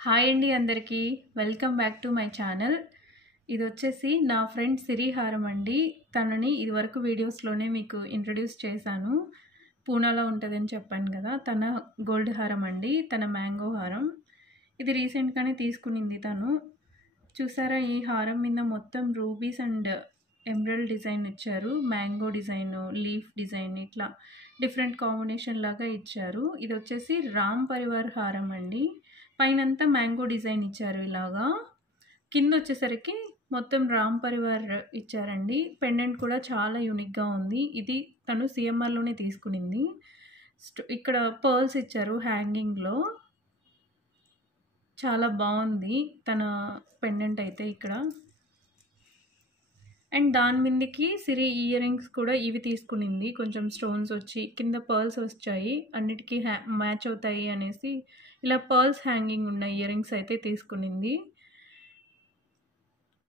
Hi అండి అందరికీ. Welcome back to my channel. ఇదొచ్చేసి నా ఫ్రెండ్ సిరి హారం అండి. తనని ఇదివరకు వీడియోస్‌లోనే మీకు ఇంట్రొడ్యూస్ చేశాను. పూనాలో ఉంటదని చెప్పాను గదా! తన గోల్డ్ హారం అండి. తన మ్యాంగో హారం. ఇది రీసెంట్‌గానే తీసుకునింది తను. చూసారా ఈ హారం మీద మొత్తం రూబీస్ అండ్ ఎమరల్డ్ డిజైన్ ఇచ్చారు. మ్యాంగో డిజైను, లీఫ్ డిజైన్ ఇట్లా డిఫరెంట్ కాంబినేషన్ లాగా ఇచ్చారు. ఇదొచ్చేసి రామ్ పరివార్ హారం అండి. పైనంతా మ్యాంగో డిజైన్ ఇచ్చారు ఇలాగా. కిందొచ్చేసరికి మొత్తం రామ్ పరివార్ ఇచ్చారండి. పెండెంట్ కూడా చాలా యూనిక్‌గా ఉంది. ఇది తను సీఎంఆర్‌లోనే తీసుకునింది. ఇక్కడ పర్ల్స్ ఇచ్చారు హ్యాంగింగ్‌లో. చాలా బావుంది తన పెండెంట్ అయితే ఇక్కడ. అండ్ దాని మీదకి సిరి ఇయర్ రింగ్స్ కూడా ఇవి తీసుకునింది. కొంచెం స్టోన్స్ వచ్చి కింద పర్ల్స్ వచ్చాయి. అన్నిటికీ మ్యాచ్ అవుతాయి అనేసి ఇలా పర్ల్స్ హ్యాంగింగ్ ఉన్న ఇయర్ రింగ్స్ అయితే తీసుకునింది.